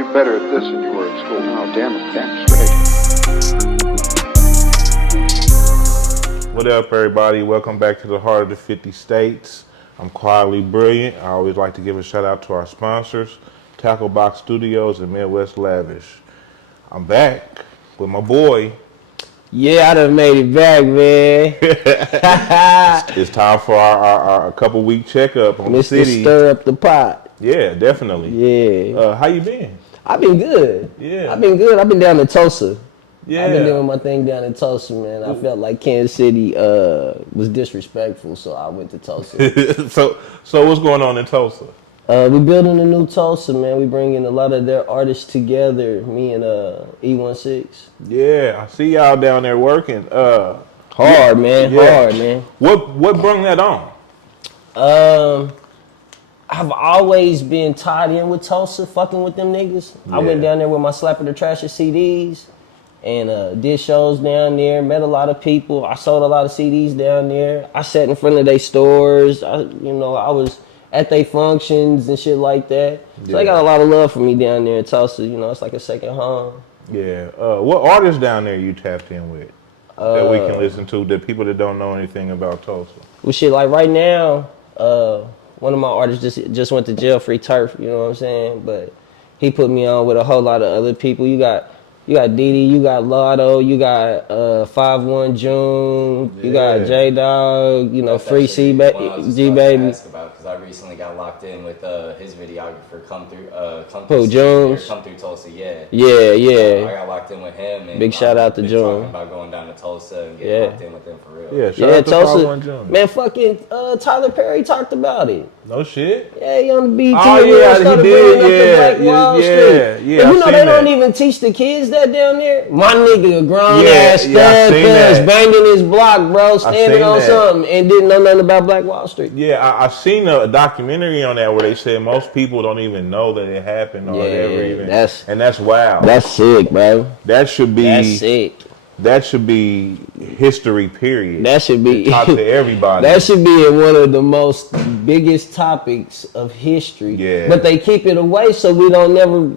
You're better at this than you were at school. Oh, damn straight. What up, everybody? Welcome back to the Heart of the 50 States. I'm quietly brilliant. I always like to give a shout out to our sponsors, Tacklebox Studios and Midwest Lavish. I'm back with my boy. Yeah, I done made it back, man. It's time for our couple week checkup on the city. Stir up the pot. Yeah, definitely. Yeah. How you been? I've been good. Yeah. I've been good. I've been down to Tulsa. Yeah. I've been doing my thing down in Tulsa, man. I felt like Kansas City was disrespectful, so I went to Tulsa. So what's going on in Tulsa? We're building a new Tulsa, man. We bringing a lot of their artists together, me and E16. Yeah, I see y'all down there working. Hard, man. Yeah. Hard, man. What brought that on? I've always been tied in with Tulsa, fucking with them niggas. Yeah. I went down there with my Slap the Trash CDs and did shows down there, met a lot of people. I sold a lot of CDs down there. I sat in front of their stores. I was at their functions and shit like that. So they got a lot of love for me down there in Tulsa. You know, it's like a second home. Yeah. What artists down there you tapped in with that we can listen to, the people that don't know anything about Tulsa? Well, shit, like right now, one of my artists just went to jail for turf, you know what I'm saying? But he put me on with a whole lot of other people. You got Didi, you got Lotto, you got 5-1 June, you got J Dog, you know, Free C G Baby. Because I recently got locked in with his videographer, come through Jones? Come through Tulsa, yeah. Yeah. I got locked in with him. And big shout out to Jones. Talking about going down to Tulsa and getting locked in with him for real. Yeah, shout out to Tulsa. 5-1 Jones. Man, fucking Tyler Perry talked about it. No shit. Yeah, he on the BT. Oh, yeah, he did. Yeah. You know they don't even teach the kids that down there. My nigga, a grown ass stud cuz banging his block, bro, standing on something and didn't know nothing about Black Wall Street. Yeah, I seen a documentary on that where they said most people don't even know that it happened or ever even. And that's wild. That's sick, bro. That's sick. That should be history, period. That should be taught to everybody. That should be one of the most biggest topics of history. Yeah. But they keep it away so we don't never,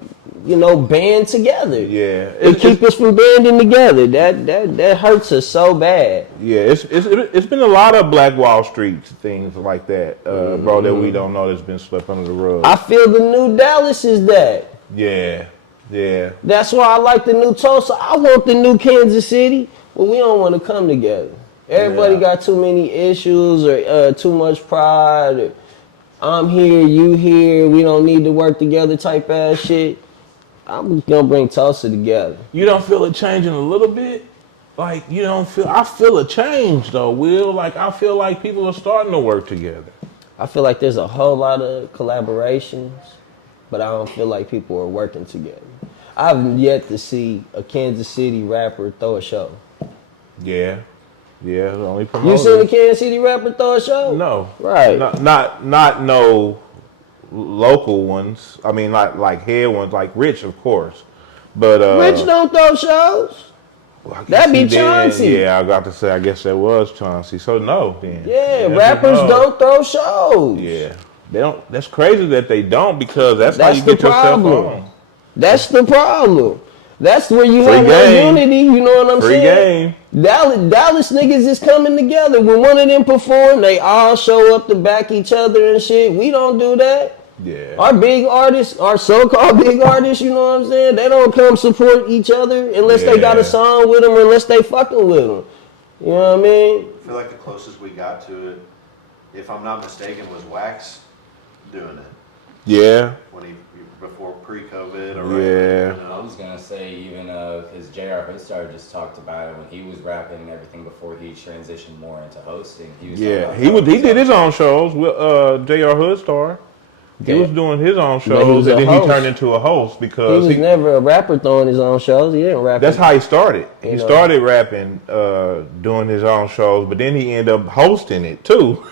band together. Yeah. It keep us from banding together. That hurts us so bad. Yeah, it's been a lot of Black Wall Street things like that, bro, that we don't know that's been swept under the rug. I feel the new Dallas is that. Yeah. That's why I like the new Tulsa. I want the new Kansas City, but we don't want to come together. Everybody got too many issues or too much pride. Or, I'm here, you here, we don't need to work together type ass shit. I'm going to bring Tulsa together. You don't feel it changing a little bit? Like, I feel a change though, Will. Like, I feel like people are starting to work together. I feel like there's a whole lot of collaborations, but I don't feel like people are working together. I've yet to see a Kansas City rapper throw a show. Yeah, the only promoter. You seen a Kansas City rapper throw a show? No. Right. Not no local ones. I mean, like head ones, like Rich, of course. But Rich don't throw shows. Well, That'd be Chauncey. Yeah, I got to say, I guess that was Chauncey. So no, then. Yeah, rappers don't throw shows. Yeah, they don't. That's crazy that they don't, because that's how you get yourself on. That's the problem. That's where you have no unity, you know what I'm saying? Free game. Dallas niggas is coming together. When one of them perform, they all show up to back each other and shit. We don't do that. Yeah. Our big artists, our so-called big artists, you know what I'm saying? They don't come support each other unless they got a song with them or unless they fucking with them. You know what I mean? I feel like the closest we got to it, if I'm not mistaken, was Wax doing it. Yeah. When before pre-COVID or I was gonna say even because J.R. Hoodstar just talked about it when he was rapping and everything before he transitioned more into hosting. He did his own shows with J.R. Hoodstar. He was doing his own shows, and then he turned into a host because he was never a rapper throwing his own shows. He didn't rap. That's how he started. He started rapping, doing his own shows, but then he ended up hosting it too.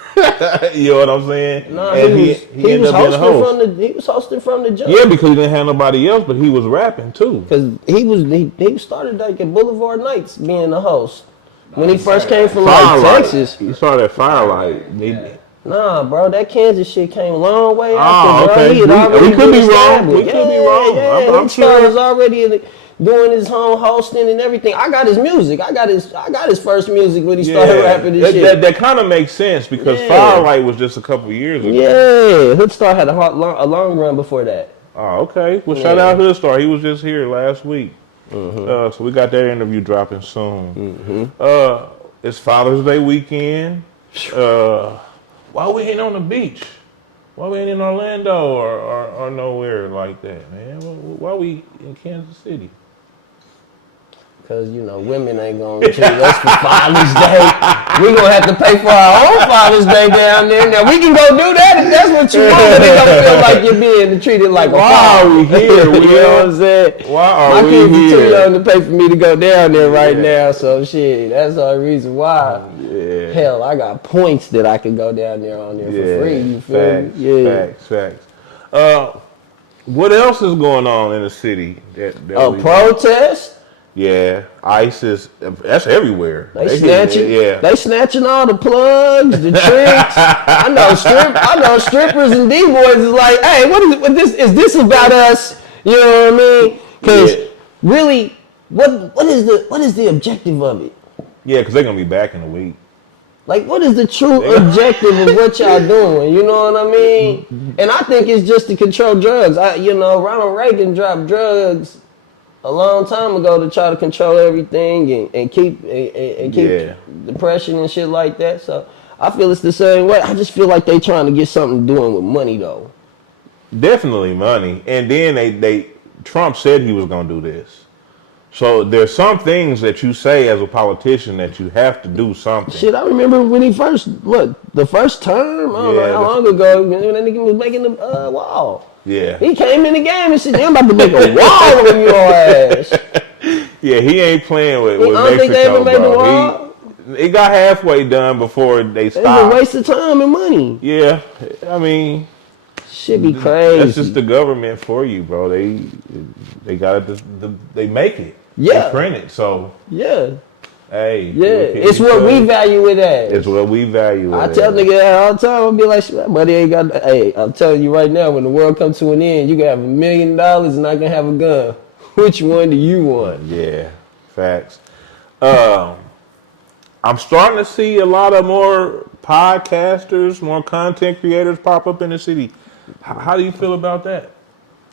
You know what I'm saying? No, and he ended up being a host. He was hosting from the jump. Yeah, because he didn't have nobody else, but he was rapping too. Because he started like at Boulevard Nights being a host when he first came from Texas. He started at Firelight. Nah, bro, that Kansas shit came a long way Oh, after, bro. okay. He had already We could been be wrong. We established. could be wrong. I'm Hoodstar sure. was already doing his home hosting and everything. I got his music. I got his first music when he started rapping this shit. That kind of makes sense because Yeah. Firelight was just a couple years ago. Yeah, Hoodstar had a long run before that. Oh, okay. Well, Yeah. shout out Hoodstar. He was just here last week. So we got that interview dropping soon. It's Father's Day weekend. Why we ain't on the beach? Why we ain't in Orlando or nowhere like that, man? Why we in Kansas City? Because, you know, women ain't going to treat us for Father's Day. We going to have to pay for our own Father's Day down there. Now, we can go do that if that's what you want, but it don't feel like you're being treated like a Why father. are we here, You know what I'm saying? Why are My we kids are too here? young to pay for me to go down there right Yeah. now, so shit, that's the only reason why. Yeah. Hell, I got points that I can go down there on there for free. You feel Facts, me? Yeah. facts. What else is going on in the city? That A we- protest? Yeah, ISIS. That's everywhere. They snatching, Yeah. they snatching all the plugs, the tricks. I know strippers and D-boys is like, hey, is this about us? You know what I mean? Because Yeah. really, what is the objective of it? Yeah, because they're gonna be back in a week. Like, what is the true objective of what y'all doing? You know what I mean? And I think it's just to control drugs. Ronald Reagan dropped drugs a long time ago to try to control everything and keep Yeah. depression and shit like that. So I feel it's the same way. I just feel like they trying to get something doing with money though. Definitely money. And then Trump said he was gonna do this. So there's some things that you say as a politician that you have to do something. Shit, I remember when he the first term, I don't know how long ago, that nigga was making the wall. Yeah. He came in the game and said, I'm about to make a wall on your ass. Yeah, he ain't playing with I don't Mexico, think they ever made the bro. wall. It got halfway done before they It's a stopped. waste of time and money. Yeah, I mean, Shit be crazy. that's just the government for you, bro. They got it. They make it. Yeah. They print it. So Yeah. hey, Yeah. what can It's you what say? we value it as. It's what we value. I it tell as. niggas that all the time, I'll be like, shit, my buddy ain't got, hey, I'm telling you right now, when the world comes to an end, you can have $1 million and I can have a gun. Which one do you want? Yeah, facts. I'm starting to see a lot of more podcasters, more content creators pop up in the city. How do you feel about that?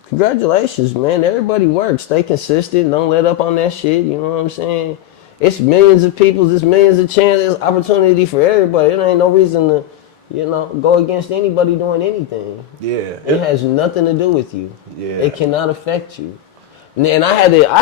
Congratulations, man. Everybody works. Stay consistent. Don't let up on that shit. You know what I'm saying? It's millions of people. There's millions of chances, opportunity for everybody. There ain't no reason to, go against anybody doing anything. Yeah. It has nothing to do with you. Yeah. It cannot affect you. And I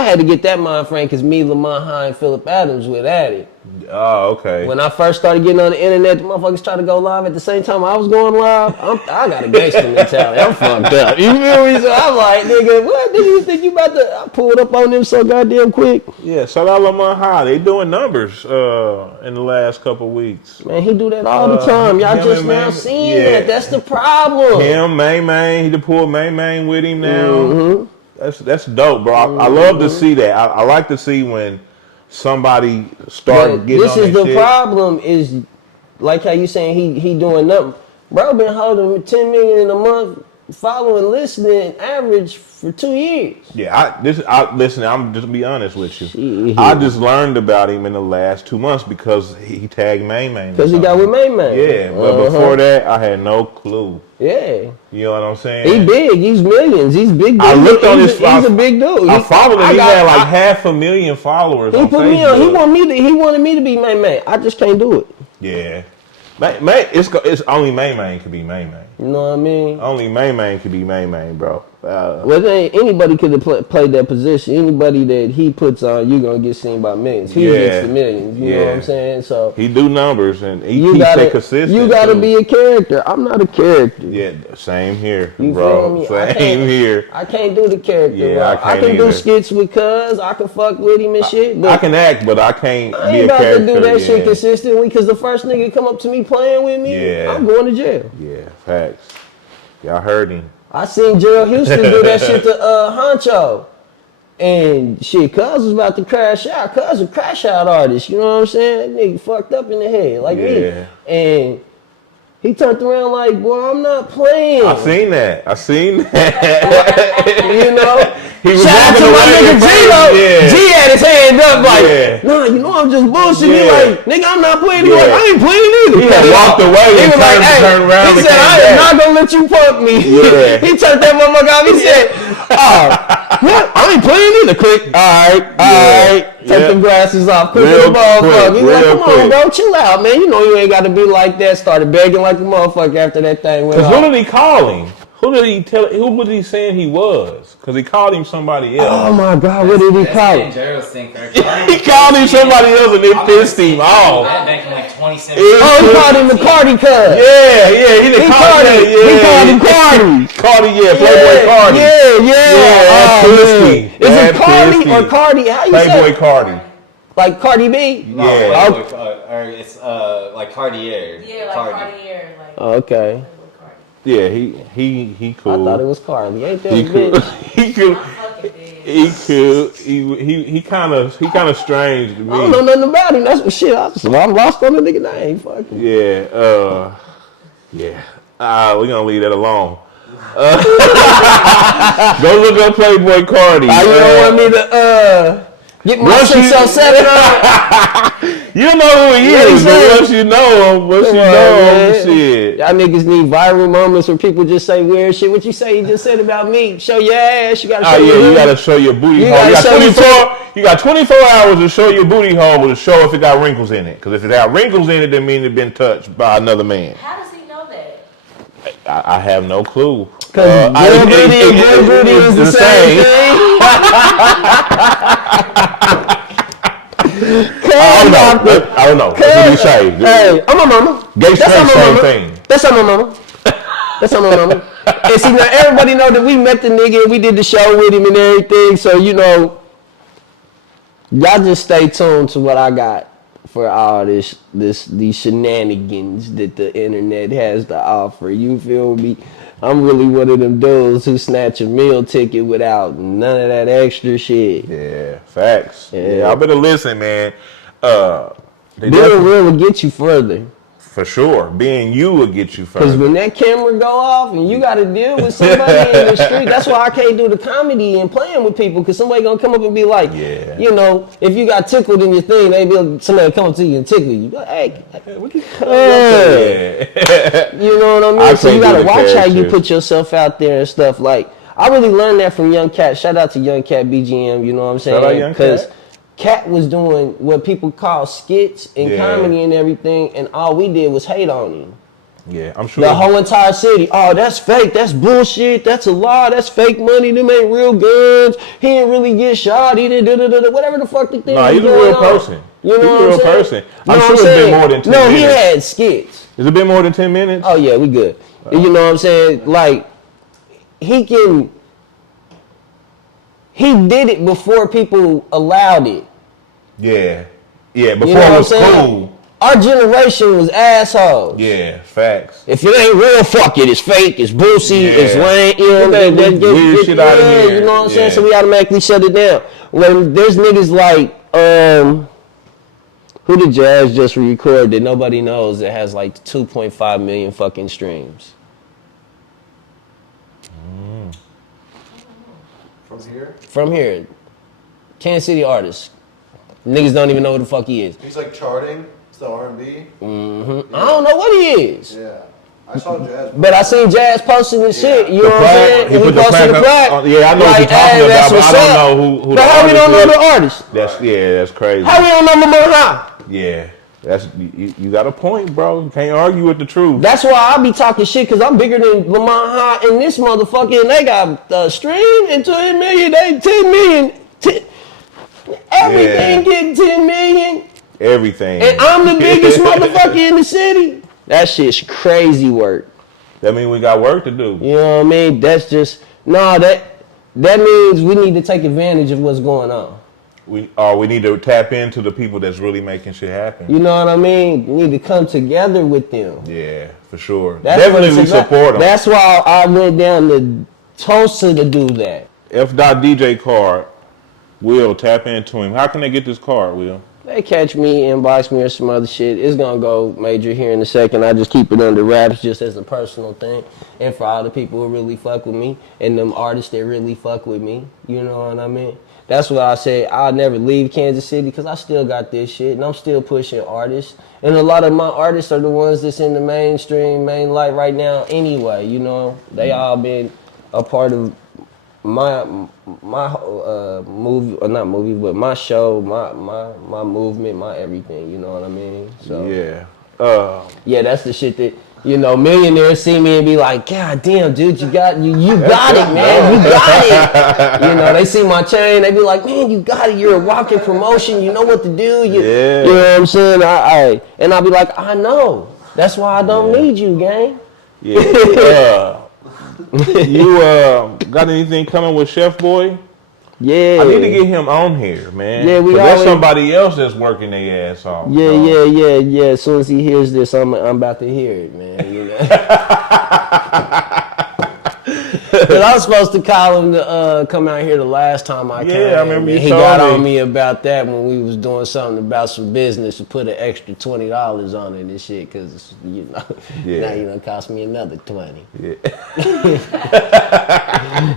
had to get that mind frame because me, Lamont High, and Phillip Adams went at it. Oh, okay. When I first started getting on the internet, the motherfuckers tried to go live at the same time I was going live. I got a gangster mentality. I'm fucked up. You feel me? So I'm like, nigga, what? Nigga, you think you about to? I pulled up on them so goddamn quick. Yeah, shout out Lamont High. They doing numbers in the last couple weeks. Man, he do that all the time. Y'all him just and now Man- seeing yeah. that. That's the problem. Him, May, he done pulled May with him now. Mm-hmm. That's dope, bro. I love to see that. I like to see when somebody start But getting this on is that the shit. problem is like how you saying he doing nothing. Bro been holding 10 million in a month, following, listening, average for 2 years. Yeah, listen, I'm just be honest with you. Shit. I just learned about him in the last 2 months because he tagged May. Because he got with May. Yeah, but before that, I had no clue. Yeah. You know what I'm saying? He big. He's millions. He's big. I looked on his. He's a big dude. I followed him. He had like 500,000 followers. He on put Facebook. me on. He wanted me to be May. I just can't do it. Yeah, May. It's only May can be May. You know what I mean? Only May can be May, bro. Well, anybody could have played that position. Anybody that he puts on, you're gonna get seen by millions. He gets the millions. You know what I'm saying? So he do numbers and he you keeps gotta it consistent. You gotta too. be a character. I'm not a character. Yeah, same here, You bro. feel me? Same here. I can't do the character. Yeah, bro. I can't can do either. skits with Cuz. I can fuck with him and shit. But I can act, but I can't I be ain't a about character. to do that shit yeah. consistently because the first nigga come up to me playing with me, Yeah. I'm going to jail. Yeah, facts. Y'all heard him. I seen Gerald Houston do that shit to Honcho. And shit, Cuz was about to crash out. Cuz a crash out artist, you know what I'm saying? That nigga fucked up in the head, like me. Yeah. And He turned around like, boy, I'm not playing. I seen that. You know? He was Shout out walking to my away nigga in G front though. of him, yeah. G had his hand up like, Yeah. nah, you know I'm just bullshitting. He Yeah. like, nigga, I'm not playing. He Yeah. like, I ain't playing either. He had walked away He and was like, hey, turned around he and said, came I am back. not gonna let you punk me. Yeah. He turned that motherfucker off. He said, what? I ain't playing either. Click. All right. Take Yeah. them glasses off. Quick Real as a motherfucker. quick, He like, real come on, quick. bro, chill out, man. You know you ain't got to be like that. Started begging like a motherfucker after that thing went Cause off. who did he call him? Who was he saying he was? Cause he called him somebody else. Oh my God, what did he call him? He called him somebody else and it pissed him off. Back in like 2017. Oh, he called him the Cardi cuz. Yeah, he done called him. He called him Cardi. Cardi, Playboy Cardi. Yeah. Pissy. Is it That Cardi pissy. or Cardi? How you say Playboy it? Cardi. Like Cardi B? Yeah. Or it's like Cartier. Yeah, like Cartier. Like, Okay. Yeah, he cool. I thought it was Cardi. Ain't that He a cool. bitch? He cool. I'm fucking dead. He cool. He kind of strange to I don't know me. nothing about him. That's what shit. I'm lost on the nigga name. Fuck him. Yeah. We're gonna leave that alone. Go look up Playboy Cardi. You don't want me to get my 607 on? You know who he What he is, but say? once you know him, shit. Y'all niggas need viral moments where people just say weird shit. What you say? You just said about me. Show your ass. You gotta show your You booty. gotta show your booty You hole. gotta You got 24 hours to show your booty hole to show if it got wrinkles in it. Because if it got wrinkles in it, that means it's been touched by another man. How does he know that? I have no clue. Because good booty and good booty is the same thing. I don't know. That's what he say. Hey, I'm a mama. Gay That's straight, on my same mama. thing. That's on my mama. That's on my mama. And see, now everybody know that we met the nigga and we did the show with him and everything. So, you know, y'all just stay tuned to what I got for all these shenanigans that the internet has to offer. You feel me? I'm really one of them dudes who snatch a meal ticket without none of that extra shit. Yeah, facts. Yeah. Y'all better listen, man. They Being definitely- real will get you further. For sure. Being you will get you Because further. when that camera go off and you got to deal with somebody in the street, that's why I can't do the comedy and playing with people. Because somebody going to come up and be like, Yeah. you know, if you got tickled in your thing, somebody come up to you and tickle you. Be like, hey, what you Yeah. You know what I mean? I So you can't got do to the watch how you characters. put yourself out there and stuff. Like, I really learned that from Young Cat. Shout out to Young Cat BGM, you know what I'm saying? Shout out Young Cat. Cat was doing what people call skits and Yeah. comedy and everything, and all we did was hate on him. Yeah, I'm sure. The whole entire city. Oh, that's fake. That's bullshit. That's a lie. That's fake money. Them ain't real guns. He didn't really get shot. He didn't whatever the fuck the thing. Nah, was he's a going real on. person. You know He's what a real I'm saying? person. You I'm know sure what it's been saying? more than 10 No, minutes. he had skits. Has it been more than 10 minutes? Oh yeah, we good. You know what I'm saying? Like he did it before people allowed it. Yeah. Yeah, before You know it what was I'm saying? cool. Our generation was assholes. Yeah, facts. If it ain't real, fuck it. It's fake. It's bullshit. Yeah. It's lame. You know, Get that weird shit out of here. You know what I'm saying? Yeah. So we automatically shut it down. When there's niggas like, who did Jazz just record that nobody knows that has like 2.5 million fucking streams? From here. Kansas City artist. Niggas don't even know who the fuck he is. He's like charting. It's the R&B. I don't know what he is. Yeah. I saw Jazz. But I seen Jazz posting the shit, you The know what I'm plaque, saying? he And put the posted plaque plaque. up. Yeah, I know what you're talking hey, about, that's but I what's don't up. know who But the how we don't know artist the artist? That's crazy. How we don't know Lamar High? Yeah. You got a point, bro. You can't argue with the truth. That's why I be talking shit, because I'm bigger than Lamar High and this motherfucker, and they got stream and 10 million, they 10 million. Everything getting 10 million. Everything. And I'm the biggest motherfucker in the city. That shit's crazy work. That means we got work to do. You know what I mean? That's just, that means we need to take advantage of what's going on. We need to tap into the people that's really making shit happen. You know what I mean? We need to come together with them. Yeah, for sure. That's Definitely what it's about. support them. That's why I went down to Tulsa to do that. F.DJ card. Will, tap into him. How can they get this card, Will? they catch me, inbox me or some other shit, it's gonna go major here in a second. I just keep it under wraps just as a personal thing. And for all the people who really fuck with me and them artists that really fuck with me, you know what I mean? That's why I say I'll never leave Kansas City because I still got this shit and I'm still pushing artists. And a lot of my artists are the ones that's in the mainstream, main light right now anyway, you know? They all been a part of my movie, or not movie, but my show, my movement, my everything, you know what I mean? So yeah, that's the shit that, you know, millionaires see me and be like, God damn, dude, you got it, man, you got it. You know, they see my chain, they be like, man, you got it, you're a walking promotion, you know what to do. You know what I'm saying? And I'll be like, I know, that's why I don't need you, gang. Yeah. You got anything coming with Chef Boy? Yeah. I need to get him on here, man. Yeah, there's somebody else that's working their ass off. Yeah. As soon as he hears this, I'm about to hear it, man. You know? Because I was supposed to call him to come out here the last time I came. Yeah, I remember you He told got me. on me about that when we was doing something about some business to put an extra $20 on it and shit. Because, you know, now you done cost me another 20. Yeah.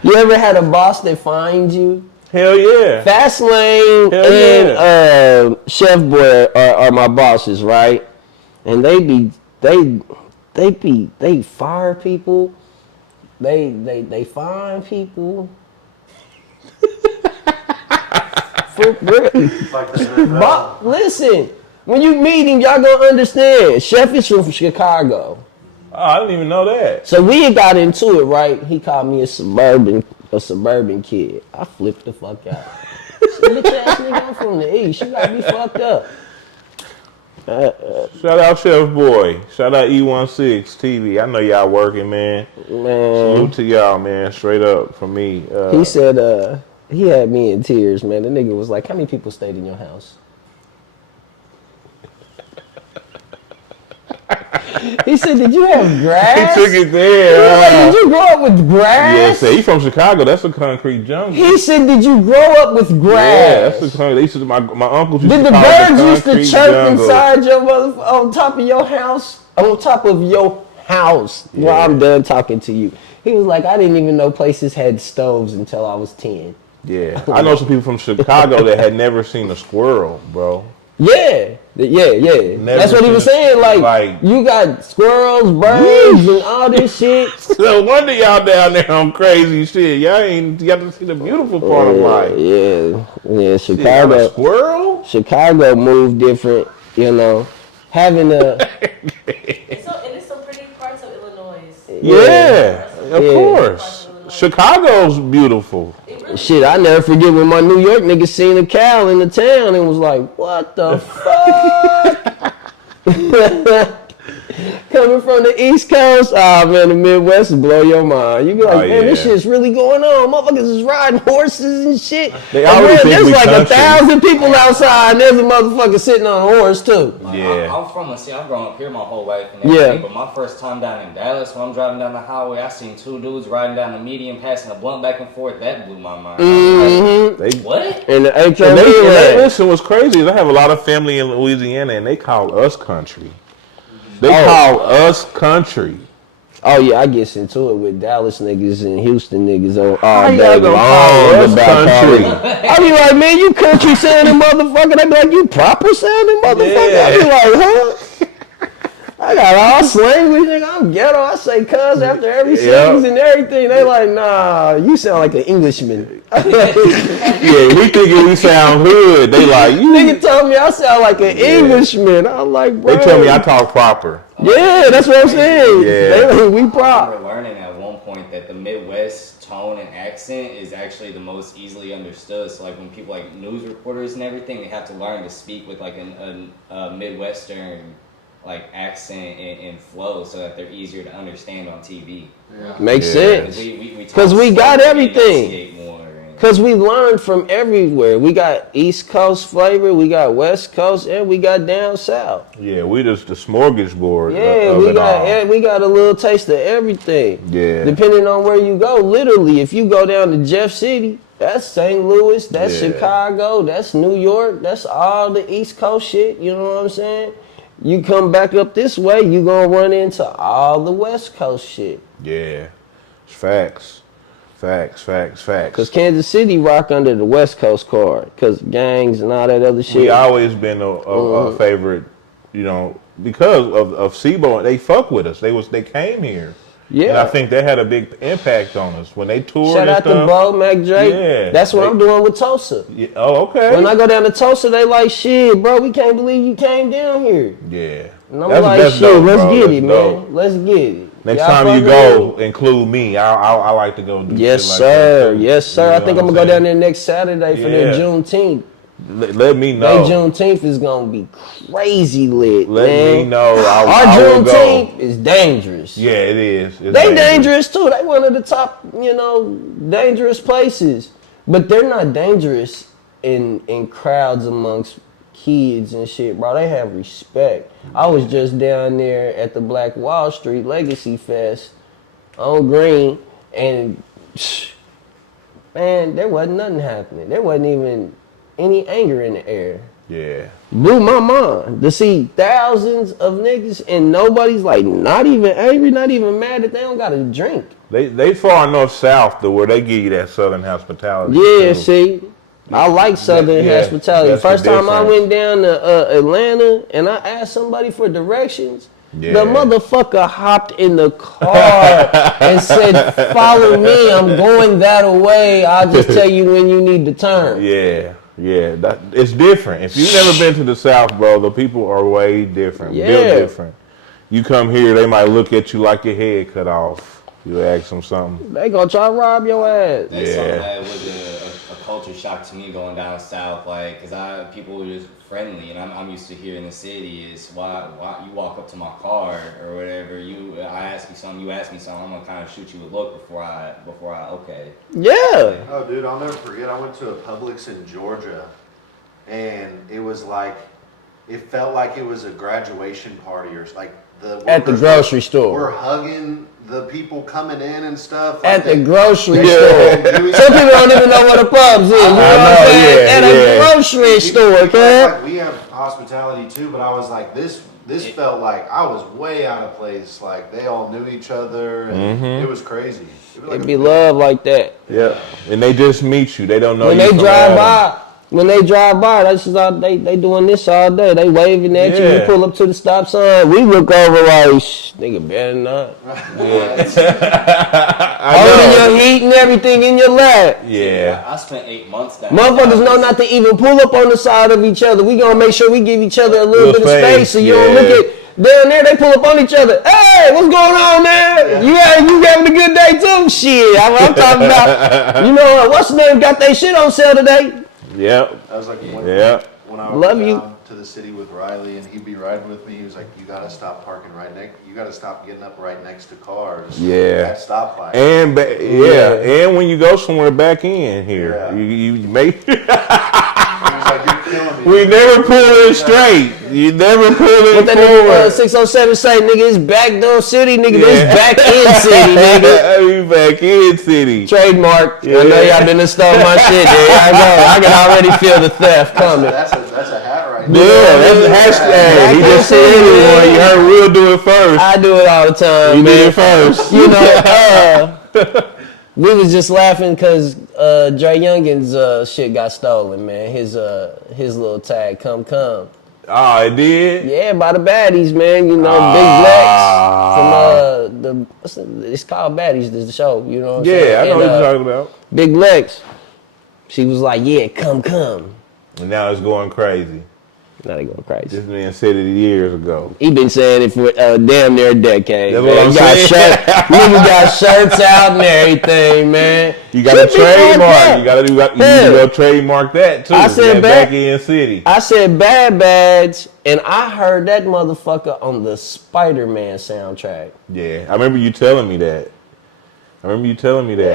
You ever had a boss that fined you? Hell yeah. Fastlane and Chef Boy are my bosses, right? And they fire people. They fine people. For real. Listen, when you meet him, y'all gonna understand. Chef is from Chicago. Oh, I didn't even know that. So we had got into it, right? He called me a suburban kid. I flipped the fuck out. Bitch ass nigga, I'm from the East. You got me fucked up. Shout out Chef Boy. Shout out E16 TV. I know y'all working, man. Salute to y'all, man. Straight up from me. He said he had me in tears, man. The nigga was like, how many people stayed in your house? He said, did you have grass? He took it there. Did you grow up with grass? Yeah, say he from Chicago. That's a concrete jungle. He said, did you grow up with grass? Yeah, that's a concrete. My uncles used Did to the call it birds used to concrete chirp jungle. inside your on top of your house? On top of your house. Yeah. Well, I'm done talking to you. He was like, I didn't even know places had stoves until I was 10. Yeah, I know some people from Chicago that had never seen a squirrel, bro. Yeah. That's what he was saying. Like you got squirrels, birds, and all this shit. No wonder y'all down there on crazy shit. Y'all ain't got to see the beautiful part of life. Yeah. Chicago. A squirrel? Chicago moved different, you know. Having a It's some pretty parts of Illinois. Yeah, of course. Chicago's beautiful. Shit, I never forget when my New York niggas seen a cow in the town and was like, what the fuck? Coming from the East Coast, man, the Midwest will blow your mind. You be like, man, this shit's really going on. Motherfuckers is riding horses and shit. They already think there's we like country. 1,000 people outside and there's a motherfucker sitting on a horse too. I'm from I've grown up here my whole life and everything, but my first time down in Dallas, when I'm driving down the highway, I seen two dudes riding down the median, passing a blunt back and forth. That blew my mind. Like, what? And the HOV listen, what's crazy is I have a lot of family in Louisiana and they call us country. They call us country. Oh yeah, I get into it with Dallas niggas and Houston niggas all How day y'all gonna call us country? I be like, man, you country sounding motherfucker. They be like, you proper sounding motherfucker. Yeah. I be like, huh? I got all language, nigga. I'm ghetto. I say cuz after every sentence and everything. They like, nah, you sound like an Englishman. Yeah, we thinking we sound hood. They like, you. Nigga told me I sound like an Englishman. I'm like, bro. They tell me I talk proper. Yeah, that's what I'm saying. Yeah. They like, we I prop. remember learning at one point that the Midwest tone and accent is actually the most easily understood. So like when people like news reporters and everything, they have to learn to speak with like a Midwestern like accent and flow so that they're easier to understand on TV. Makes sense. Because we got everything. Because we learned from everywhere. We got East Coast flavor, we got West Coast, and we got down south. Yeah, we just the smorgasbord. Yeah, we got a little taste of everything. Yeah. Depending on where you go. Literally, if you go down to Jeff City, That's St. Louis, that's Yeah. Chicago, that's New York, that's all the East Coast shit, you know what I'm saying? You come back up this way, you gonna run into all the West Coast shit. Yeah. It's facts. Cause Kansas City rock under the West Coast card, cause gangs and all that other shit. We always been a favorite, you know, because of SIBO. They fuck with us. They came here. Yeah. And I think they had a big impact on us when they toured. Shout and out stuff. to Bo, Mac Drake. Yeah. That's what I'm doing with Tulsa. Yeah. Oh, okay. When I go down to Tulsa, they like, shit, bro, we can't believe you came down here. Yeah. And I'm like, shit, dope, let's bro. get That's it, dope. man. Let's get it. Next Y'all time you fucking go, with me? include me. I like to go do Yes, shit like sir. that too. Yes, sir. You I know think what I'm gonna go down saying? there next Saturday for Yeah. their Juneteenth. Let me know. Their Juneteenth is gonna be crazy lit, Let man. me know. Our I will go. Juneteenth is dangerous. Yeah, it is. It's They dangerous too. They one of the top, dangerous places. But they're not dangerous in crowds amongst kids and shit, bro. They have respect. I was just down there at the Black Wall Street Legacy Fest on Green, and man, there wasn't nothing happening. There wasn't even any anger in the air. Yeah. Blew my mind to see thousands of niggas and nobody's like not even angry, not even mad that they don't got a drink. They far enough south to where they give you that southern hospitality. Yeah, too. see, I like Southern Yeah, hospitality. that's the First time I difference. went down to Atlanta and I asked somebody for directions, Yeah. the motherfucker hopped in the car and said, "Follow me. I'm going that way. I'll just tell you when you need to turn." Yeah. It's different. If you've never been to the South, bro, the people are way different. Yeah. Built different. You come here, they might look at you like your head cut off. You ask them something. They gonna try to rob your ass. That's Yeah. something that was a culture shock to me going down south, like, cause people were just friendly, and I'm used to here in the city is why you walk up to my car or whatever, I ask you something, you ask me something, I'm gonna kind of shoot you a look before I okay. Yeah. Oh, dude, I'll never forget. I went to a Publix in Georgia, and it was like, it felt like it was a graduation party or like the At the workers grocery store. We're hugging the people coming in and stuff. At the they- grocery they- store. they- Some people don't even know what a pub's is. You know what I'm know, saying? yeah, At yeah. a grocery store, People okay? act like we have hospitality too, but I was like, this felt like I was way out of place. Like they all knew each other, and it was crazy. It was like It a be big- love like that. Yeah. And they just meet you. They don't know When you they from drive Adam. that's just all, they doing this all day. They waving at you. You Yeah. pull up to the stop sign. We look over like, shh, nigga, better not. I Holding know. your heat and everything in your lap. Yeah. I spent 8 months down. Motherfuckers know not to even pull up on the side of each other. We gonna make sure we give each other a little bit of Little space, space, so you don't yeah. look at down there. They pull up on each other. Hey, what's going on, man? You having a good day too? Shit, I'm talking about. What's the name? Got their shit on sale today. Yep. I was like, when I Love went you. down to the city with Riley, and he'd be riding with me. He was like, "You gotta stop parking right next. You gotta stop getting up right next to cars. Yeah. At stoplight." And and when you go somewhere back in here, Yeah. you make. He was like, "You're killing me." We never pull it straight. You never pull it What that nigga forward. 607 say, nigga, it's backdoor city, nigga. Yeah. This back in city, nigga. We back in city. Trademark. Yeah. I know y'all been to stole my shit. There y'all go. I can already feel the theft coming. That's a hat right Yeah, there. that's a hashtag. Back He in just said city, it. man. You heard we'll do it first. I do it all the time, You man. did it first. We was just laughing because Dre Youngin's shit got stolen, man. His little tag, come. Oh, it did? Yeah, by the baddies, man. Big Lex from it's called Baddies, this is the show, you know what I'm saying? Yeah, I know And, what you're talking about. Big Lex, she was like, yeah, come. And now it's going crazy. Now they going crazy. This man said it years ago. He been saying it for damn near a decade. That's man. what I'm saying. Nigga got shirts out and everything, man. You got to Should be like trademark. that. You need Yeah. to go trademark that too. I said that back- back in city. I said bad bags, and I heard that motherfucker on the Spider-Man soundtrack. Yeah, I remember you telling me that. Yeah,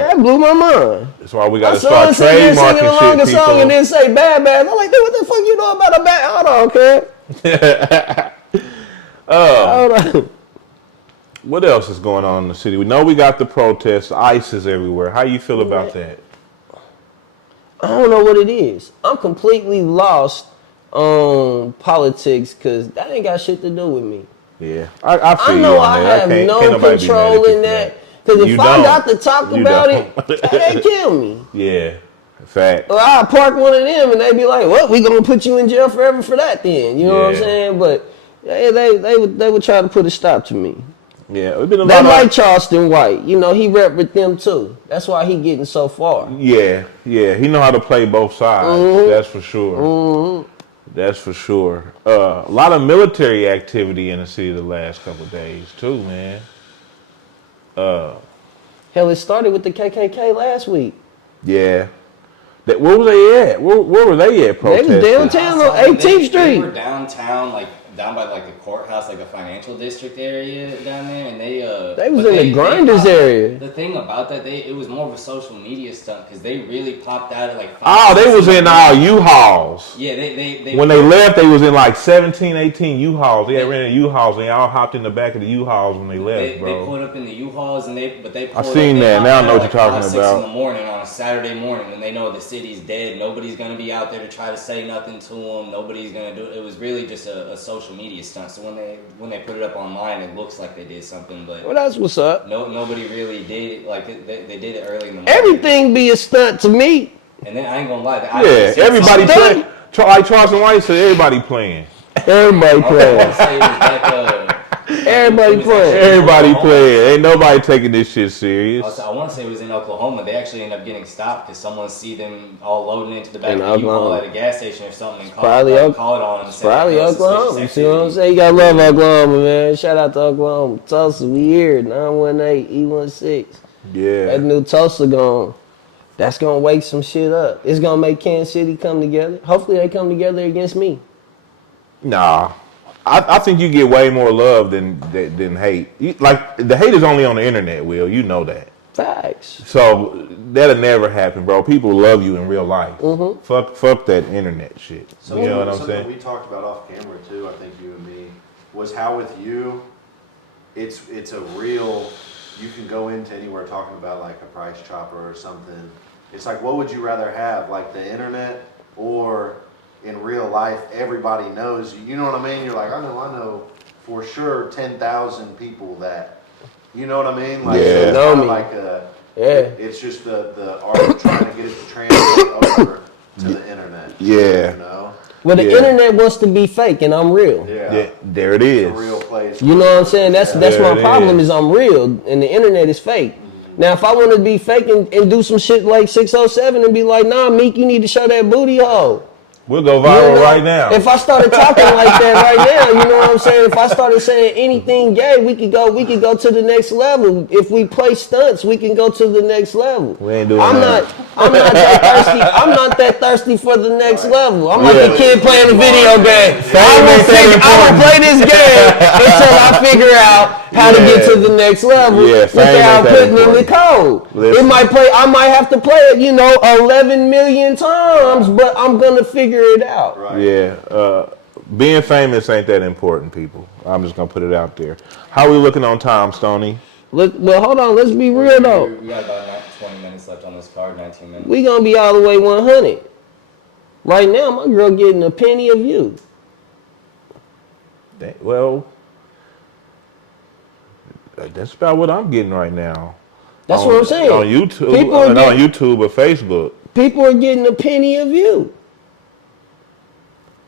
that blew my mind. That's why we got I to saw him start singing along trademarking a shit, song and people. then say bad bags. I'm like, dude, what the fuck you know about a bad? Hold on. What else is going on in the city? We know we got the protests. ICE is everywhere. How you feel about that? I don't know what it is. I'm completely lost on politics because that ain't got shit to do with me. Yeah, I feel I know you on I that. have can't no nobody be mad control at you in for that. Because if You I don't. got to talk You about don't. it, they kill me. Yeah, fact. Or I'll park one of them and they be like, well, we gonna put you in jail forever for that then. You know what I'm Yeah. saying? But they would try to put a stop to me. Yeah, it's been a They lot like of. Charleston White. You know, he rep with them too. That's why he getting so far. Yeah, he know how to play both sides. Mm-hmm. That's for sure. That's for sure. A lot of military activity in the city the last couple of days too, man. Hell, it started with the KKK last week. Yeah. Where was they at? Where were they at They protesting? was downtown on 18th They Street. were downtown, like down by like the courthouse, like the financial district area down there, and they was but in the grinders area. The thing about that, it was more of a social media stunt because they really popped out at like. They was in U-Hauls. Yeah, they When they left, they was in like 17, 18 U-Hauls. They had rented U-Hauls, and they all hopped in the back of the U-Hauls when they left, bro. They pulled up in the U-Hauls, and they I seen that. Now I know what you're talking 6 about. in the morning on a Saturday morning when they know the city's dead. Nobody's gonna be out there to try to say nothing to them. Nobody's gonna do it. It was really just a social media stunt. So when they put it up online, it looks like they did something, but Well, that's what's up. nobody really did it. Like they did it early in the morning. Everything be a stunt to me. And then I ain't gonna lie. Yeah, everybody playing. Like Charleston White said, everybody playing. Everybody playing. Everybody playing. Everybody playing. Ain't nobody taking this shit serious. I want to say it was in Oklahoma. They actually ended up getting stopped because someone see them all loading into the back In of the U-Haul Oklahoma. at a gas station or something and Probably call it on them. It's probably Oklahoma. You see what I'm saying? You gotta love Oklahoma, man. Shout out to Oklahoma. Tulsa, we here. 918 E16. Yeah. That new Tulsa that's gonna wake some shit up. It's gonna make Kansas City come together. Hopefully they come together against me. Nah. I think you get way more love than hate. Like, the hate is only on the internet, Will. You know that. Facts. So, that'll never happen, bro. People love you in real life. Mm-hmm. Fuck that internet shit. So You know what I'm something saying? we talked about off camera too, I think you and me, was how with you, it's a real, you can go into anywhere talking about like a price chopper or something. It's like, what would you rather have, like the internet or in real life, everybody knows you? You know what I mean? You're like, I know for sure 10,000 people that, you know what I mean? Like, Yeah. so it's Know kinda me. like it's just the art of trying to get it to translate over to the internet. Yeah. You know? Well, the Yeah. internet wants to be fake, and I'm real. Yeah, there it It's is. a real place. You know what I'm saying? That's Yeah, my it problem is. is I'm real, and the internet is fake. Now, if I want to be fake and do some shit like 607 and be like, nah, Meek, you need to show that booty hole. We'll go You viral know, right now. If I started talking like that right now, you know what I'm saying? If I started saying anything gay, we could go to the next level. If we play stunts, we can go to the next level. We ain't doing I'm that. not that thirsty. I'm not that thirsty for the next level. I'm like Yeah. a kid playing a video game. Fame ain't that I will play this game until I figure out how to get to the next level Yeah, fame without ain't that putting in the code. Listen. I might have to play it, 11 million times, but I'm gonna figure it out. Right. Yeah, being famous ain't that important, people. I'm just gonna put it out there. How we looking on time, Stoney? Look, well, hold on. Let's be real though. We got about 20 minutes left on this card. 19 minutes. We gonna be all the way 100. Right now, my girl getting a penny of you. Well, that's about what I'm getting right now. That's what I'm saying. On YouTube, People are on getting- YouTube or Facebook. People are getting a penny of you.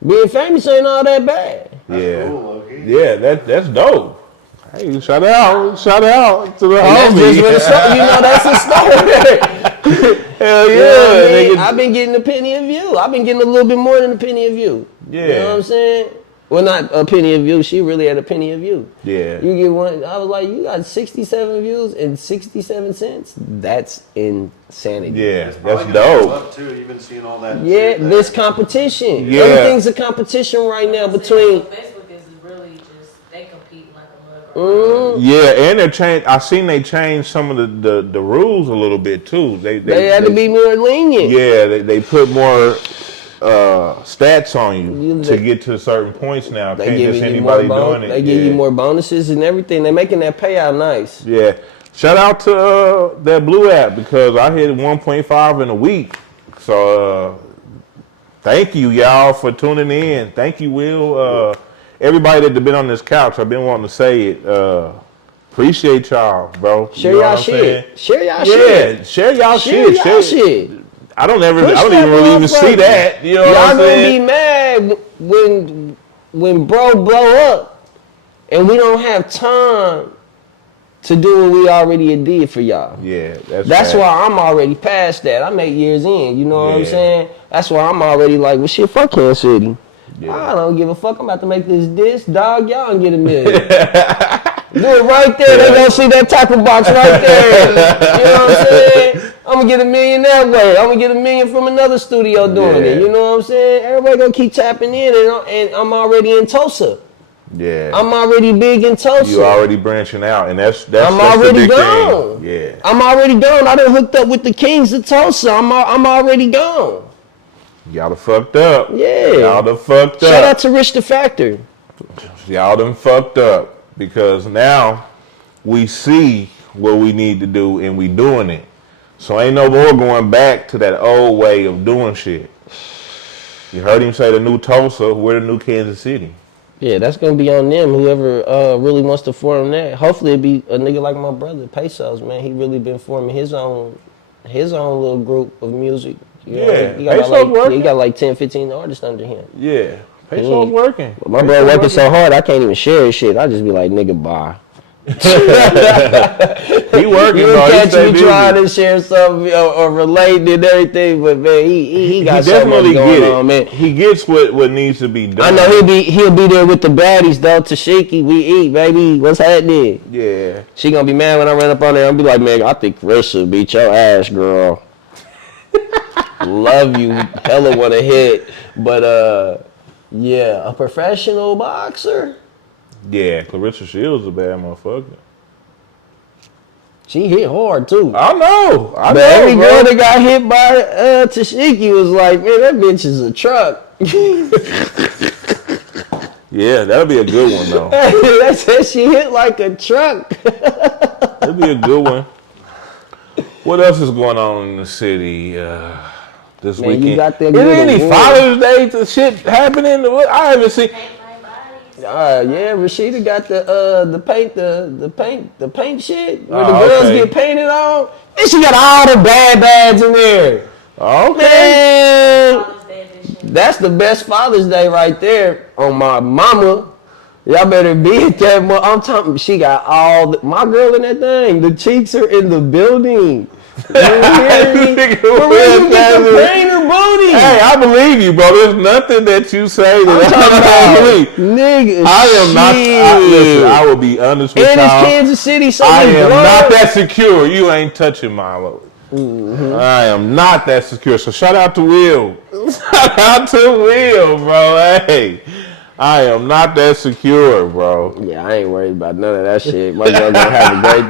Being famous ain't all that bad. Yeah, Cool, Loki. yeah, that's dope. Hey, shout out to the And that's just homie. what it's, that's a start. Hell You yeah, know what I mean? nigga. I've been getting a penny of you. I've been getting a little bit more than a penny of you. Yeah. You know what I'm saying? Well, not a penny of you. She really had a penny of you. Yeah. You get one. I was like, you got 67 views and 67 cents. That's insanity. Yeah, It's probably that's gonna go dope. up too. You've been seeing all that. Yeah, shit there. this competition. Yeah. Everything's a competition right now between. Facebook is really just, they compete like a mug. Yeah, and they changed. I seen they changed some of the rules a little bit too. They had to be more lenient. Yeah, they put more stats on you They- to get to certain points now. They Can't just giving you more anybody doing it. They give Yeah. you more bonuses and everything. They're making that payout nice. Yeah. Shout out to that Blue app because I hit 1.5 in a week. So thank you, y'all, for tuning in. Thank you, Will. Everybody that's been on this couch, I've been wanting to say it. Appreciate y'all, bro. Share You know y'all what I'm saying? shit. Share y'all shit. Yeah, share y'all Share shit. y'all shit. I don't Push even that really even see motherfucker. that. You know what Y'all I'm gonna saying? be mad when bro blow up and we don't have time to do what we already did for y'all. Yeah, That's why I'm already past that. I'm 8 years in, you know what I'm Yeah. saying? That's why I'm already like, well shit, fuck Kansas City. Yeah. I don't give a fuck. I'm about to make this disc, dog. Y'all can get $1 million. Do it right there. They gonna see that tackle box right there. You know what I'm saying? I'm gonna get $1 million that way. I'm gonna get $1 million from another studio doing it. Yeah. You know what I'm saying? Everybody gonna keep tapping in, and I'm already in Tulsa. Yeah. I'm already big in Tulsa. You already branching out, and that's I'm the already big gone. thing. Yeah. I'm already gone. I done hooked up with the Kings of Tulsa. I'm already gone. Y'all done fucked up. Yeah. Y'all done fucked up. Shout out to Rich the Factor. Y'all done fucked up because now we see what we need to do and we doing it. So ain't no more going back to that old way of doing shit. You heard him say the new Tulsa, we're the new Kansas City. Yeah, that's gonna be on them. Whoever really wants to form that. Hopefully, it be a nigga like my brother Pesos. Man, he really been forming his own little group of music. You know, Yeah, he got Pesos like, working. he got like 10, 15 artists under him. Yeah. Pesos working. My brother working so hard, I can't even share his shit. I just be like, nigga, bye. He working, You bro. He catch stay me busy. trying to share something or relating and everything, but man, he got so much definitely going get it. on, man. He gets what needs to be done. I know he'll be there with the baddies though. Tashiki, we eat, baby. What's happening? Yeah. She gonna be mad when I run up on her. I'm be like, man, I think Clarissa beat your ass, girl. Love you, hella wanna hit, but yeah, a professional boxer. Yeah, Clarissa Shields a bad motherfucker. She hit hard too. I know. But every girl that got hit by Tashiki was like, man, that bitch is a truck. Yeah, that'll be a good one though. That said she hit like a truck. That'll be a good one. What else is going on in the city this Man, weekend? you got that Is good there any award. Father's Day shit happening? I haven't seen. Yeah, Rashida got the paint shit where the Oh, girls okay. get painted on. And she got all the bads in there. Okay. Man, Father's Day edition. that's the best Father's Day right there on my mama. Y'all better be at that. I'm talking. She got my girl in that thing. The cheeks are in the building. You hear me? Marissa get the painter booty. Hey, I believe you, bro. There's nothing that you say that I don't believe. Nigga, I am not. Listen, I will be honest with and it's y'all. Kansas City, so I we am blood. not that secure. You ain't touching my load. I am not that secure. So shout out to Will. Shout out to Will, bro. Hey, I am not that secure, bro. Yeah, I ain't worried about none of that shit. My girl gonna have a great.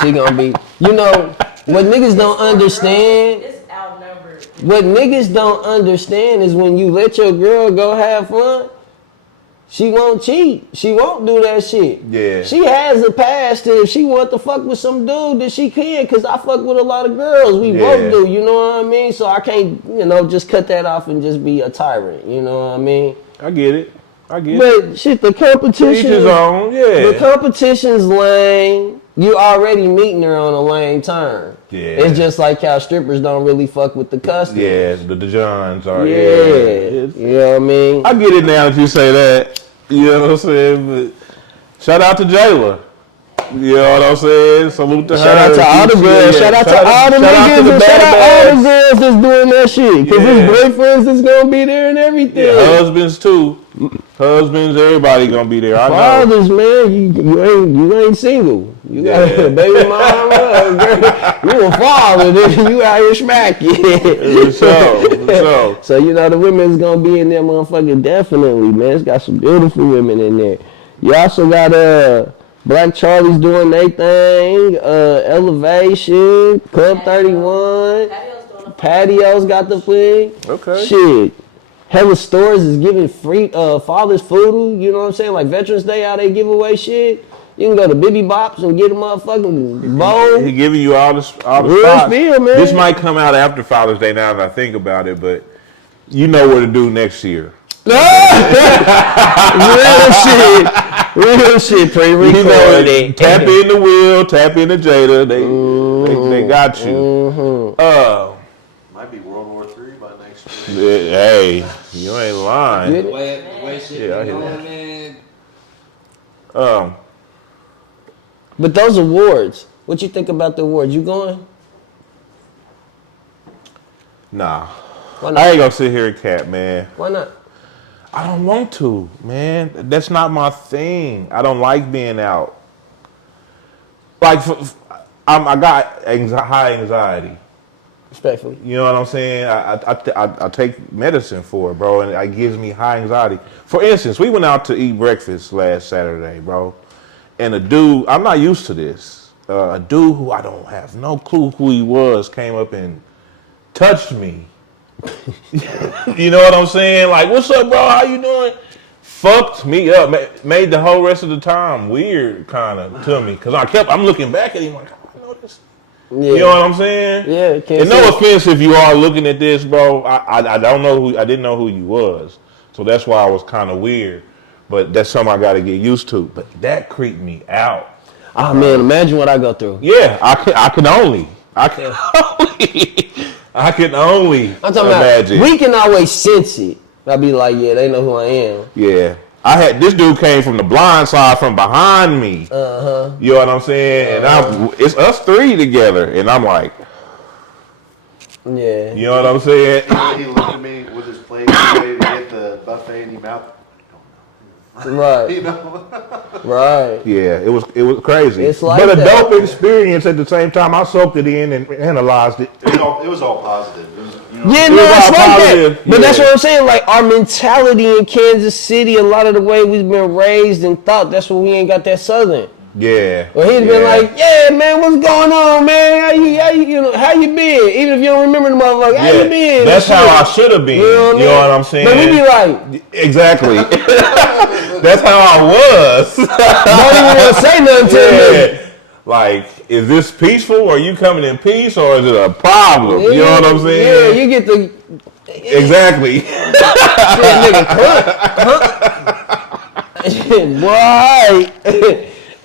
She gonna be. You know what niggas don't understand. It's outnumbered. What niggas don't understand is when you let your girl go have fun, she won't cheat. She won't do that shit. Yeah. She has a past, and if she want to fuck with some dude, then she can, because I fuck with a lot of girls. We both do, you know what I mean? So I can't, just cut that off and just be a tyrant, you know what I mean? I get it. But shit, the competition. Each his own, yeah. The competition's lame. You already meeting her on a lame turn. Yeah. It's just like how strippers don't really fuck with the customers. Yeah, the DeJohns are. Yeah. Yeah. You know what I mean? I get it now that you say that. You know what I'm saying? But shout out to Jayla. You know what I'm saying? Salute to her. Shout out to all the girls. Shout out to all the niggas. And shout out all the girls that's doing that shit. Because his boyfriends is going to be there and everything. Yeah, husbands too. Husbands, everybody gonna be there. I know. Fathers, man, you ain't single. You got a baby mama, girl. You a father, nigga. You out here smacking. So the women's gonna be in there, motherfucking definitely, man. It's got some beautiful women in there. You also got Black Charlie's doing their thing. Elevation, Club 31, Patio's got the thing. Okay. Shit. Hella stores is giving free Father's food, you know what I'm saying? Like Veterans Day, how they give away shit. You can go to Bibby Bops and get a motherfucking bowl. He giving you all the Real spots. spiel, man. This might come out after Father's Day now that I think about it, but you know what to do next year. Real shit, pre-recorded. Tap in the Will, tap in the Jada. They got you. Might be World War III by next year. Hey, you ain't lying. The way shit Yeah, I be hear going, that. man. But those awards, what you think about the awards? You going? Nah. Why not? I ain't gonna sit here and cap, man. Why not? I don't want to, man. That's not my thing. I don't like being out. Like, I got high anxiety. Respectfully. You know what I'm saying? I take medicine for it, bro, and it gives me high anxiety. For instance, we went out to eat breakfast last Saturday, bro, and a dude, I'm not used to this, a dude who I don't have no clue who he was came up and touched me. You know what I'm saying? Like, what's up, bro? How you doing? Fucked me up. Made the whole rest of the time weird, kind of, to me. Because I'm looking back at him like, I know this. Yeah. You know what I'm saying? Yeah. And no offense if you are looking at this, bro. I don't know I didn't know who you was. So that's why I was kind of weird. But that's something I got to get used to. But that creeped me out. Oh, man, imagine what I go through. Yeah, I can only. I can only I'm talking imagine. about, we can always sense it. I'll be like, yeah, they know who I am. Yeah. This dude came from the blind side from behind me. Uh-huh. You know what I'm saying? And it's us three together. And I'm like, Yeah. you know what I'm saying? He looked at me with his plate, ready to get the buffet in his mouth. Right. You know? Right. Yeah, it was crazy. It's like but a that. dope experience at the same time. I soaked it in and analyzed it. It was all positive. It was, you know, Yeah, It no, was it's all like that. positive, But that's yeah. what I'm saying. Like, our mentality in Kansas City, a lot of the way we've been raised and thought, that's why we ain't got that Southern. Yeah. Well, he's been like, yeah, man, what's going on, man? How you been? Even if you don't remember the motherfucker, how you been? That's how I should have been. You know what I'm saying? But we be like, Exactly. That's how I was. don't even want to say nothing to me. Like, is this peaceful? Are you coming in peace or is it a problem? You know what I'm saying? Yeah, you get the Exactly. boy.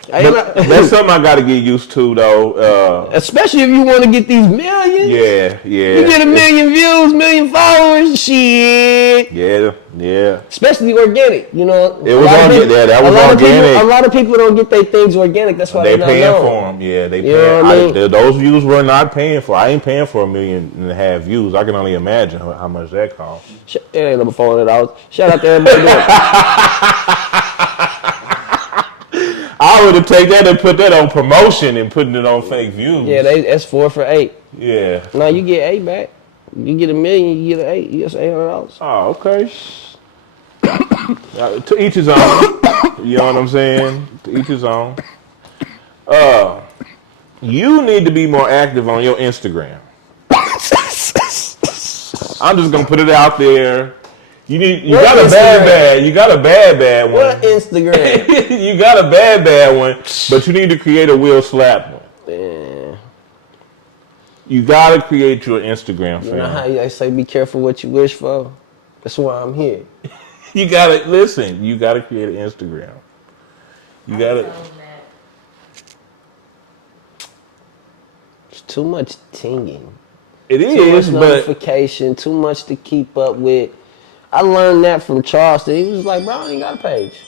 That's something I got to get used to, though. Especially if you want to get these millions. Yeah. You get 1 million views, 1 million followers, shit. Yeah. Especially organic, you know. It was organic. Yeah, that was organic. A lot of people don't get their things organic. That's why They they not paying known. for them. Yeah, they You know what I paying. mean? Those views were not paying for. I ain't paying for 1.5 million views. I can only imagine how much that costs. It ain't number $400. Shout out to everybody doing it. I would have taken that and put that on promotion and putting it on fake views. Yeah, that's 4 for 8. Yeah. Now you get 8 back. You get 1 million, you get 8. You get $800. Oh, okay. To each his own. You know what I'm saying? To each his own. You need to be more active on your Instagram. I'm just gonna put it out there. You got a bad one. What Instagram? You got a bad one, but you need to create a Will Slap one. Yeah. You gotta create your Instagram, You know fam. how I say be careful what you wish for? That's why I'm here. You gotta listen. You gotta create an Instagram. You gotta. It's too much tinging. It Too much is, but notification, too much to keep up with. I learned that from Charleston. He was like, bro, I ain't got a page.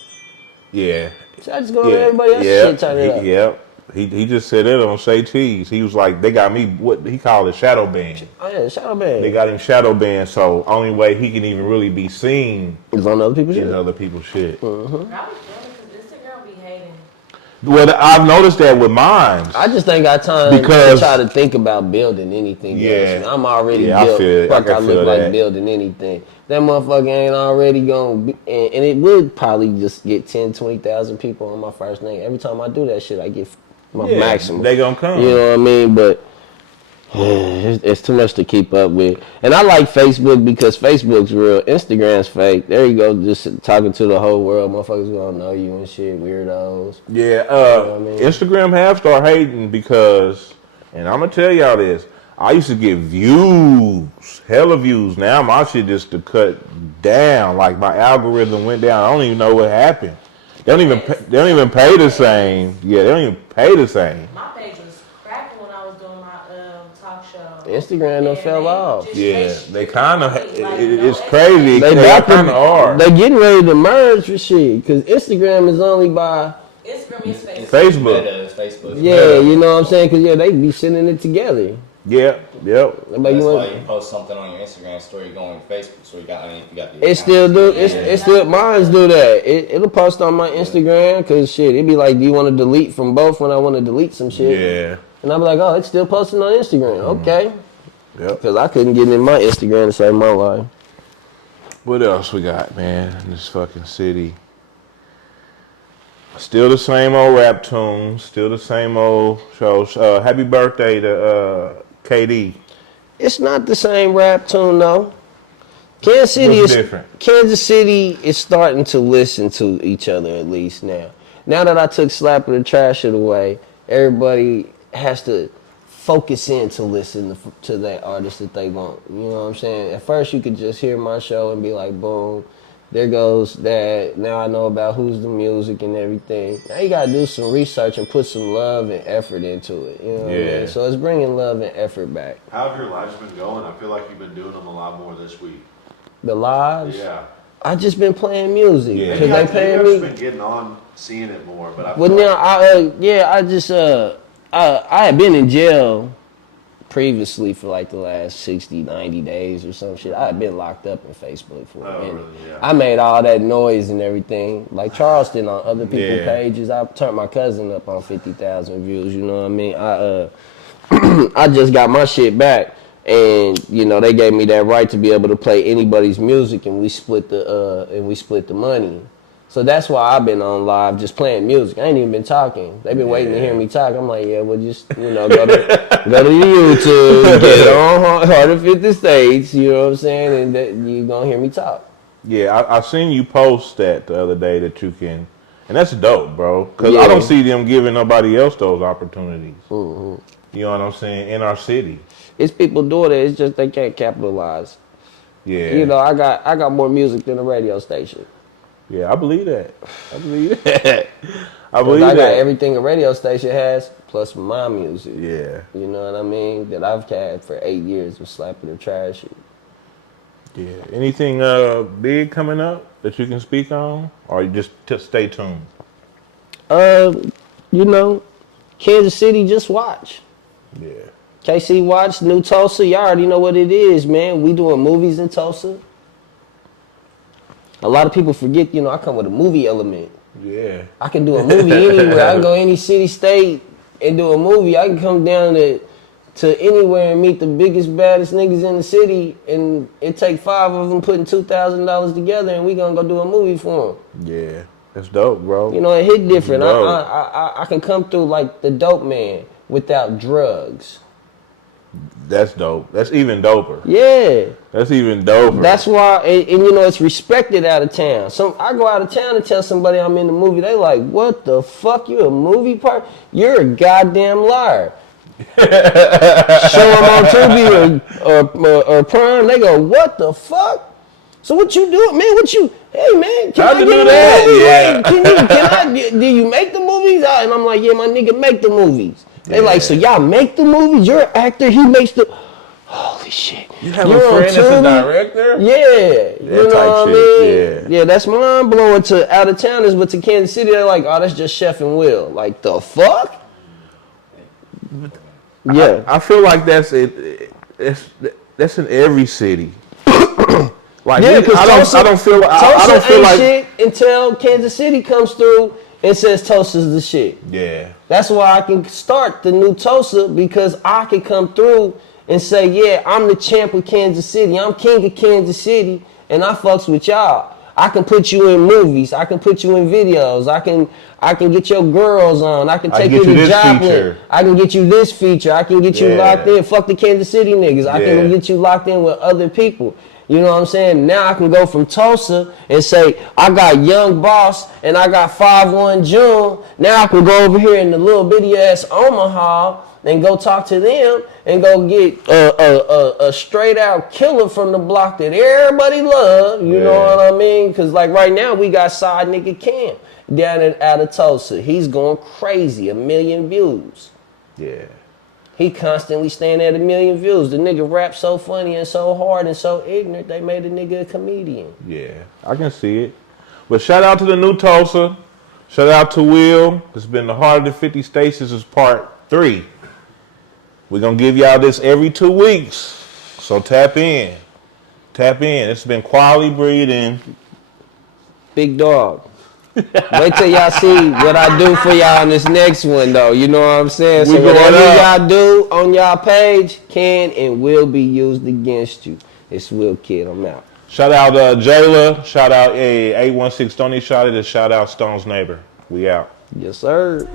yeah. So I just go to everybody else's shit, turn it up. Yep. He just said it on Say Cheese. He was like, they got me, what he called it, shadow ban. Oh yeah, shadow ban. They got him shadow banned, so only way he can even really be seen It's on other people's is shit. other people's shit. I was jealous because Instagram be hating. Well, I've noticed that with mine. I just ain't got time Because- to try to think about building anything. Yeah. else. I'm already Yeah, I built. feel it. Fuck, I I can look feel like that. building anything. That motherfucker ain't already gonna be, and it would probably just get 10, 20,000 people on my first name. Every time I do that shit, I get my maximum. They gonna come. You know what I mean? But It's too much to keep up with. And I like Facebook because Facebook's real. Instagram's fake. There you go, just talking to the whole world. Motherfuckers gonna know you and shit, weirdos. Yeah, what I mean? Instagram have started hating because, and I'm gonna tell y'all this, I used to get views, hella views. Now my shit just to cut down. Like my algorithm went down. I don't even know what happened. They don't even pay the same. Yeah, they don't even pay the same. My page was cracking when I was doing my talk show. Instagram done fell off. Yeah, they kind of. Like, It's no crazy. They kind of are. They getting ready to merge for shit because Instagram is only by Instagram is Facebook. Facebook. Meta is Facebook. yeah, you know what I'm saying? Because they be sending it together. Yep. Like, That's you why want, you post something on your Instagram story, you go on your Facebook story. You got the it still do. It's still mines do that. It'll post on my Instagram because shit. It'd be like, do you want to delete from both when I want to delete some shit? Yeah. And I'll be like, oh, it's still posting on Instagram. Okay. Yep. Because I couldn't get in my Instagram to save my life. What else we got, man, in this fucking city? Still the same old rap tunes. Still the same old shows. Happy birthday to KD. It's not the same rap tune though. Kansas City What's is different? Kansas City is starting to listen to each other at least now. Now that I took Slap of the Trash It away, everybody has to focus in to listen to that artist that they want. You know what I'm saying? At first you could just hear my show and be like, boom, there goes that. Now I know about who's the music and everything. Now you gotta do some research and put some love and effort into it. You know what I mean? So it's bringing love and effort back. How have your lives been going? I feel like you've been doing them a lot more this week. The lives? Yeah. I just been playing music Yeah. because they paying me. I've been getting on, seeing it more, but I feel Well, now like I had been in jail previously for like the last 60, 90 days or some shit. I had been locked up in Facebook for a minute. really? Yeah. I made all that noise and everything. Like Charleston on other people's Yeah. pages. I turned my cousin up on 50,000 views. You know what I mean? I just got my shit back. And you know they gave me that right to be able to play anybody's music, and we split the money. So that's why I've been on live just playing music. I ain't even been talking. They've been waiting to hear me talk. I'm like, yeah, well just go to YouTube, get on Hard of 50 States. You know what I'm saying, and that you gonna hear me talk. Yeah, I seen you post that the other day that you can, and that's dope, bro. Because Yeah. I don't see them giving nobody else those opportunities. You know what I'm saying? In our city. It's people doing it. It's just they can't capitalize. Yeah. You know, I got more music than a radio station. Yeah, I believe that. I believe that. I 'Cause believe I got that. everything a radio station has, plus my music. Yeah. You know what I mean? That I've had for 8 years with Slapping the Trash. Yeah. Anything big coming up that you can speak on, or you just stay tuned? You know, Kansas City, just watch. Yeah. KC watch, New Tulsa, y'all already know what it is, man. We doing movies in Tulsa. A lot of people forget, you know, I come with a movie element. Yeah. I can do a movie anywhere. I can go any city, state, and do a movie. I can come down to anywhere and meet the biggest, baddest niggas in the city, and it take 5 of them putting $2,000 together, and we gonna go do a movie for them. Yeah. That's dope, bro. You know, it hit different. Dope. I can come through like the dope man without drugs. That's dope. That's even doper. Yeah. That's even doper. That's why, and you know, it's respected out of town. I go out of town and tell somebody I'm in the movie, they like, what the fuck, you a movie part? You're a goddamn liar. Show them on Tubi or Prime, they go, what the fuck? So what you doing, man? Hey man, can I get in the movie? Yeah. Like, do you make the movies? And I'm like, yeah, my nigga make the movies. They like, so y'all make the movies? You're an actor, he makes the... Holy shit. You have You're a friend on that's a Tubi? director? Yeah. You know type what I shit, mean? Yeah, that's mind blowing to out of towners, but to Kansas City, they're like, oh, that's just Chef and Will. Like, the fuck? Yeah. I feel like that's it. That's in every city. Like, Yeah, because I don't feel ain't like shit until Kansas City comes through and says Tulsa's the shit. Yeah. That's why I can start the new Tulsa, because I can come through and say, yeah, I'm the champ of Kansas City. I'm king of Kansas City, and I fucks with y'all. I can put you in movies. I can put you in videos. I can get your girls on. I can take you to Joplin. I can get you this feature. I can get you locked in. Fuck the Kansas City niggas. I can get you locked in with other people. You know what I'm saying? Now I can go from Tulsa and say, I got Young Boss and I got 5-1 June. Now I can go over here in the little bitty ass Omaha and go talk to them and go get a straight out killer from the block that everybody love. You know what I mean? Because like right now we got side nigga Cam down out of Tulsa. He's going crazy, 1 million views. Yeah. He constantly staying at 1 million views. The nigga rap so funny and so hard and so ignorant, they made a nigga a comedian. Yeah, I can see it. But shout out to the new Tulsa. Shout out to Will. It's been the Heart of the 50 States. This is part 3. We're going to give y'all this every 2 weeks. So tap in. Tap in. It's been quality breeding. Big dog. Wait till y'all see what I do for y'all in this next one, though. You know what I'm saying? So whatever y'all do on y'all page can and will be used against you. It's Will Kid. I'm out. Shout out Jayla. Shout out 816 Stony Shot It. Shout out Stone's Neighbor. We out. Yes, sir.